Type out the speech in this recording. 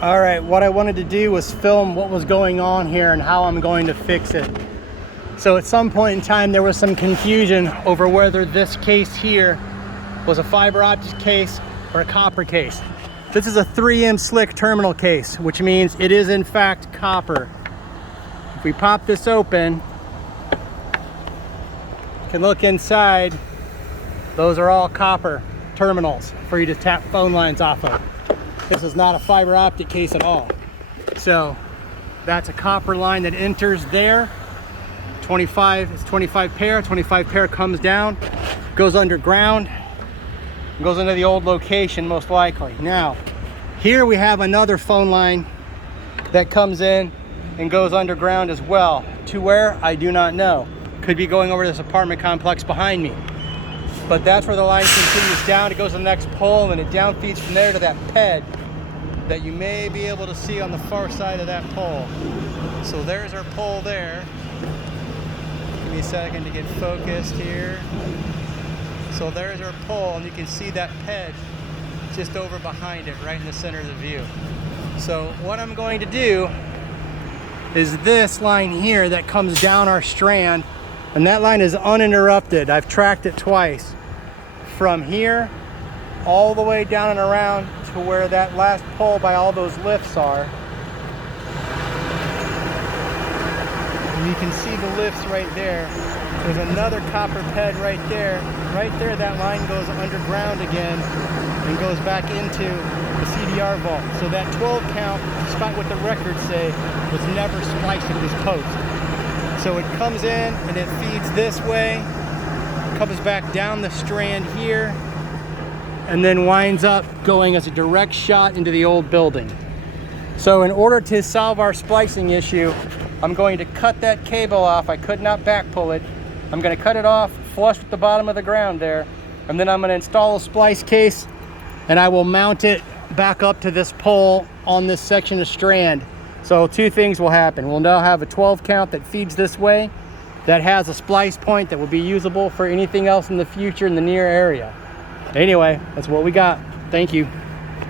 All right, what I wanted to do was film what was going on here and how I'm going to fix it. So at some point in time, there was some confusion over whether this case here was a fiber optic case or a copper case. This is a 3M slick terminal case, which means it is in fact copper. If we pop this open, you can look inside. Those are all copper terminals for you to tap phone lines off of. This is not a fiber optic case at all. So that's a copper line that enters there. 25, it's 25 pair. 25 pair comes down, goes underground, goes into the old location most likely. Now, here we have another phone line that comes in and goes underground as well. To where? I do not know. Could be going over this apartment complex behind me. But that's where the line continues down. It goes to the next pole and it down feeds from there to that PED that you may be able to see on the far side of that pole. So there's our pole there. Give me a second to get focused here. So there's our pole, and you can see that PED just over behind it, right in the center of the view. So what I'm going to do is this line here that comes down our strand, and that line is uninterrupted. I've tracked it twice. From here all the way down and around to where that last pole by all those lifts are. And you can see the lifts right there. There's another copper PED right there. Right there, that line goes underground again and goes back into the CDR vault. So that 12 count, despite what the records say, was never spliced at this post. So it comes in and it feeds this way, comes back down the strand here, and then winds up going as a direct shot into the old building. So in order to solve our splicing issue, I'm going to cut that cable off. I could not back pull it. I'm going to cut it off flush with the bottom of the ground there, and then I'm going to install a splice case, and I will mount it back up to this pole on this section of strand. So two things will happen. We'll now have a 12 count that feeds this way, that has a splice point that will be usable for anything else in the future in the near area. Anyway, that's what we got. Thank you.